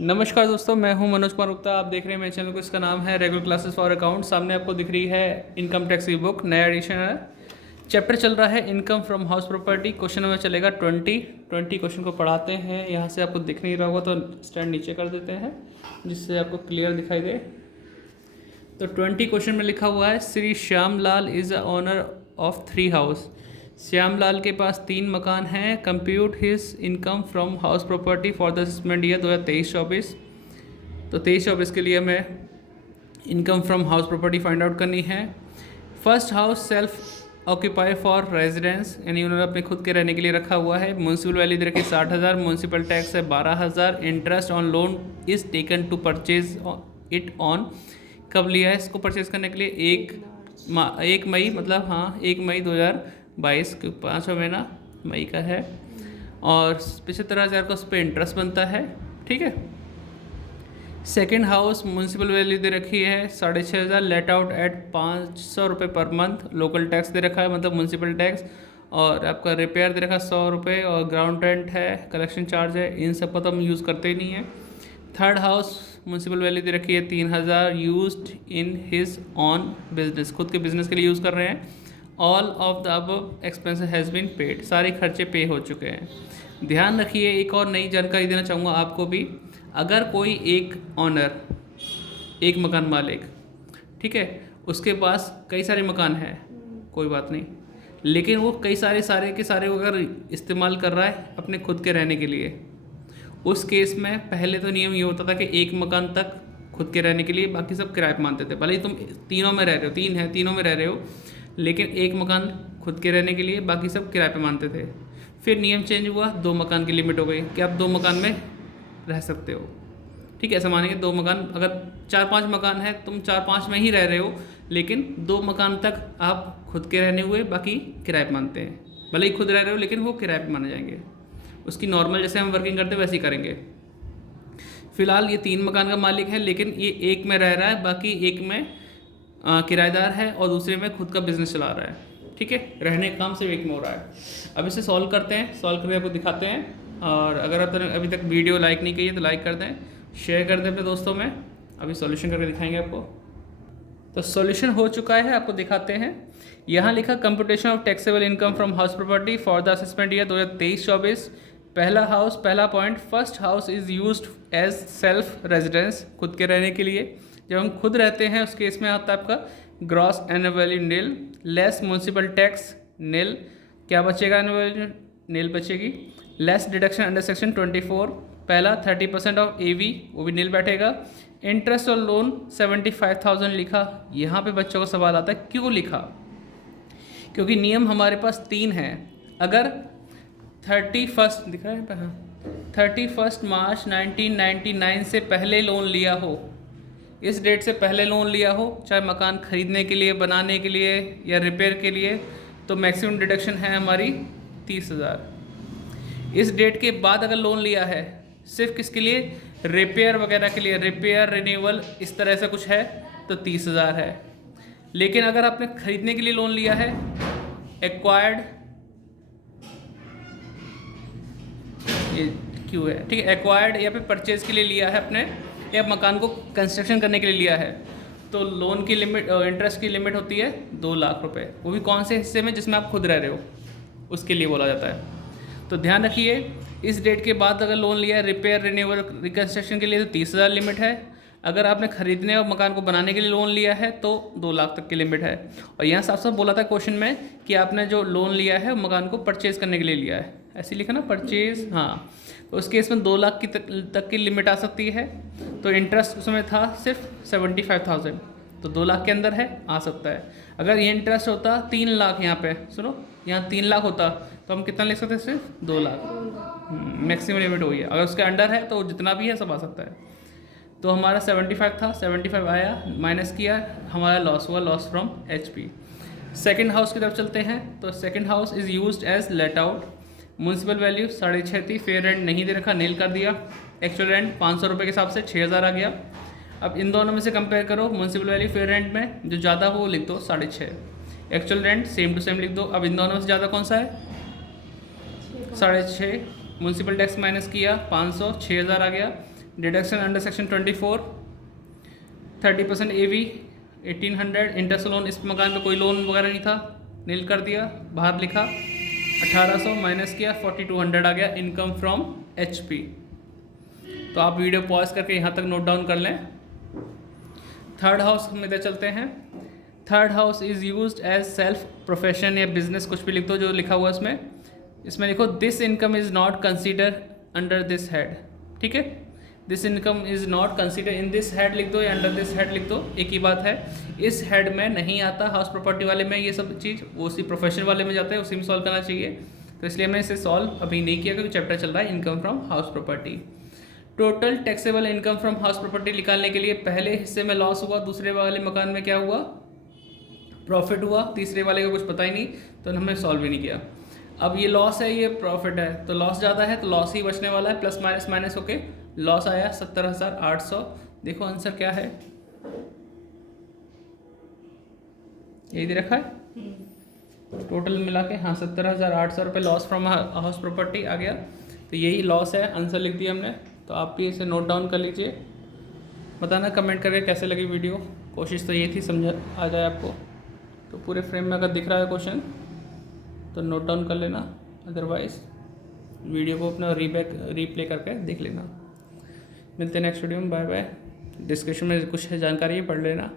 नमस्कार दोस्तों, मैं हूं मनोज कुमार गुप्ता। आप देख रहे हैं मेरे चैनल को। इसका नाम है रेगुलर क्लासेस फॉर अकाउंट। सामने आपको दिख रही है इनकम टैक्स की बुक, नया एडिशन है। चैप्टर चल रहा है income from house property. Question number चलेगा 20 क्वेश्चन को पढ़ाते हैं। यहाँ से आपको दिख नहीं रहा होगा तो स्टैंड नीचे कर देते हैं जिससे आपको क्लियर दिखाई दे। तो 20 क्वेश्चन में लिखा हुआ है, Shri Shyam Lal is a owner of 3 house. Shyamlal के पास 3 मकान हैं। Compute his income from house property for the assessment year 2023-24। तो 23-24 के लिए हमें income from house property find out करनी है। First house self occupy for residence, यानी उन्होंने अपने खुद के रहने के लिए रखा हुआ है। म्यूनसिपल वैल्यू दे रखी 60,000, म्यूनसिपल टैक्स है 12,000। Interest on loan is taken to purchase it on. कब लिया है इसको परचेज करने के लिए? 1 मई, मतलब हाँ 1 मई 2022 के 5वां महीना मई का है। और 75,000 का उस पर इंटरेस्ट बनता है। ठीक है। सेकेंड हाउस म्यूनसिपल वैल्यू दे रखी है 6,500, लेट आउट एट 500 रुपये पर मंथ। लोकल टैक्स दे रखा है, मतलब म्यूनसिपल टैक्स। और आपका रिपेयर दे रखा है 100 रुपये, और ग्राउंड रेंट है, कलेक्शन चार्ज है। इन सब का तो हम यूज़ करते ही नहीं है। थर्ड हाउस म्यूनसिपल वैल्यू दे रखी है 3,000, used in his own business, खुद के बिजनेस के लिए यूज़ कर रहे हैं। All of the above expense has been paid, सारे खर्चे पे हो चुके हैं। ध्यान रखिए, एक और नई जानकारी देना चाहूँगा आपको भी। अगर कोई एक ऑनर, एक मकान मालिक, ठीक है, उसके पास कई सारे मकान हैं, कोई बात नहीं, लेकिन वो कई सारे के सारे अगर इस्तेमाल कर रहा है अपने खुद के रहने के लिए, उस केस में पहले तो नियम ये होता था कि एक मकान तक खुद के रहने के लिए, बाकी सब किराए पे मानते थे। भले ही तुम तीनों में रह रहे हो, 3 है, तीनों में रह रहे हो, लेकिन एक मकान खुद के रहने के लिए, बाकी सब किराए पे मानते थे। फिर नियम चेंज हुआ, 2 मकान की लिमिट हो गई कि आप 2 मकान में रह सकते हो। ठीक है, ऐसा मानेंगे 2 मकान, अगर 4-5 मकान है, तुम 4-5 में ही रह रहे हो, लेकिन 2 मकान तक आप खुद के रहने हुए, बाकी किराए पे मानते हैं। भले ही खुद रह रहे हो, लेकिन वो किराए पे माने जाएंगे। उसकी नॉर्मल जैसे हम वर्किंग करते हैं वैसे ही करेंगे। फिलहाल ये 3 मकान का मालिक है, लेकिन ये एक में रह रहा है, बाकी एक में किराएदार है, और दूसरे में खुद का बिजनेस चला रहा है। ठीक है, रहने का काम सिर्फ एक में हो रहा है। अब इसे सॉल्व करते हैं, सॉल्व करके आपको दिखाते हैं। और अगर आपने अभी तक वीडियो लाइक नहीं की है तो लाइक कर दें, शेयर कर दें अपने दोस्तों में। अभी सॉल्यूशन करके दिखाएंगे आपको। तो सॉल्यूशन हो चुका है, आपको दिखाते हैं। यहाँ लिखा computation of taxable income from house property for the assessment year 2023-24। पहला हाउस, पहला point, first house is used as self residence, खुद के रहने के लिए। जब हम खुद रहते हैं उस केस में आता है आपका ग्रॉस एनुअल वैल्यू नील, लेस म्यूनसिपल टैक्स नील। क्या बचेगा? एनुअल वैल्यू नील बचेगी। लेस डिडक्शन अंडर सेक्शन 24, पहला 30% ऑफ AV, वो भी नील बैठेगा। इंटरेस्ट और लोन 75,000 लिखा। यहाँ पे बच्चों का सवाल आता है क्यों लिखा? क्योंकि नियम हमारे पास 3 हैं। अगर 31 दिखा है, हाँ, 31 मार्च 1999 से पहले लोन लिया हो, इस डेट से पहले लोन लिया हो, चाहे मकान खरीदने के लिए, बनाने के लिए या रिपेयर के लिए, तो मैक्सिमम डिडक्शन है हमारी 30,000। इस डेट के बाद अगर लोन लिया है सिर्फ किसके लिए? रिपेयर वगैरह के लिए, रिपेयर, रिन्यूअल, इस तरह से कुछ है, तो 30,000 है। लेकिन अगर आपने खरीदने के लिए लोन लिया है, एक्वायर्ड, ये क्यों है, ठीक है, एक्वायर्ड या फिर परचेज के लिए लिया है अपने, या मकान को कंस्ट्रक्शन करने के लिए लिया है, तो लोन की लिमिट, इंटरेस्ट की लिमिट होती है 2 लाख रुपए। वो भी कौन से हिस्से में? जिसमें आप खुद रह रहे हो, उसके लिए बोला जाता है। तो ध्यान रखिए, इस डेट के बाद अगर लोन लिया है रिपेयर, रिन्यूअल, रिकन्स्ट्रक्शन के लिए, तो 30,000 लिमिट है। अगर आपने खरीदने और मकान को बनाने के लिए लोन लिया है तो 2 लाख तक की लिमिट है। और यहाँ साफ साफ बोला था क्वेश्चन में कि आपने जो लोन लिया है मकान को परचेज़ करने के लिए लिया है, ऐसे लिखा ना, परचेज़, हाँ। तो उस केस में 2 लाख की तक की लिमिट आ सकती है। तो इंटरेस्ट उसमें था सिर्फ 75,000, तो 2 लाख के अंदर है, आ सकता है। अगर ये इंटरेस्ट होता 3 लाख, यहाँ पे सुनो, यहाँ 3 लाख होता तो हम कितना लिख सकते हैं? सिर्फ 2 लाख। मैक्सिमम लिमिट हुई है। अगर उसके अंडर है तो जितना भी है सब आ सकता है। तो हमारा 75 था, 75 आया, माइनस किया, हमारा लॉस हुआ, loss from HP। Second house की तरफ चलते हैं। तो second house is used as let out. Municipal value 6.5 थी, फेयर रेंट नहीं दे रखा, नील कर दिया। एक्चुअल रेंट 500 रुपये के हिसाब से 6,000 आ गया। अब इन दोनों में से कंपेयर करो, म्यूनसिपल वैल्यू फेयर रेंट में जो ज़्यादा हो वो लिख दो 6.5, actual rent same to same लिख दो। अब इन दोनों में से ज़्यादा कौन सा है? 6.5। म्यूनसिपल टैक्स माइनस किया 500, 6,000 आ गया। Deduction under section 24, 30% AV 1800, interest loan, इस मकान पे कोई लोन वगैरह नहीं था, नील कर दिया, बाहर लिखा 1800 माइनस किया 4200 आ गया इनकम फ्रॉम HP। तो आप वीडियो पॉज करके यहाँ तक नोट डाउन कर लें। थर्ड हाउस में इधर चलते हैं। Third house is used as self profession या बिजनेस, कुछ भी लिख दो जो लिखा हुआ है इसमें लिखो this income is not consider under this head. ठीक है, this income is not consider in this head लिख दो या अंडर दिस हेड लिख दो, एक ही बात है। इस हेड में नहीं आता, हाउस प्रॉपर्टी वाले में ये सब चीज़, वो उसी प्रोफेशन वाले में जाता है, उसी में सॉल्व करना चाहिए। तो इसलिए हमने इसे सॉल्व अभी नहीं किया क्योंकि चैप्टर चल रहा है income from house property. Total taxable income from house property निकालने के लिए पहले हिस्से में लॉस हुआ, दूसरे वाले मकान में क्या हुआ, प्रॉफिट हुआ, तीसरे वाले का कुछ पता ही नहीं तो हमने सॉल्व ही नहीं किया। अब ये लॉस है, ये प्रॉफिट है, तो लॉस ज़्यादा है तो लॉस ही बचने वाला है, प्लस माइनस माइनस होके लॉस आया 70,800। देखो आंसर क्या है, यही दे रखा है टोटल मिला के, हाँ 70,800 रुपये लॉस फ्रॉम हाउस प्रॉपर्टी आ गया। तो यही लॉस है, आंसर लिख दिया हमने। तो आप भी इसे नोट डाउन कर लीजिए, बताना कमेंट करके कैसे लगी वीडियो। कोशिश तो ये थी समझ आ जाए आपको। तो पूरे फ्रेम में अगर दिख रहा है क्वेश्चन तो नोट डाउन कर लेना, अदरवाइज़ वीडियो को अपना रीप्ले करके देख लेना। मिलते हैं नेक्स्ट वीडियो में, बाय बाय। डिस्क्रिप्शन में कुछ जानकारी पढ़ लेना।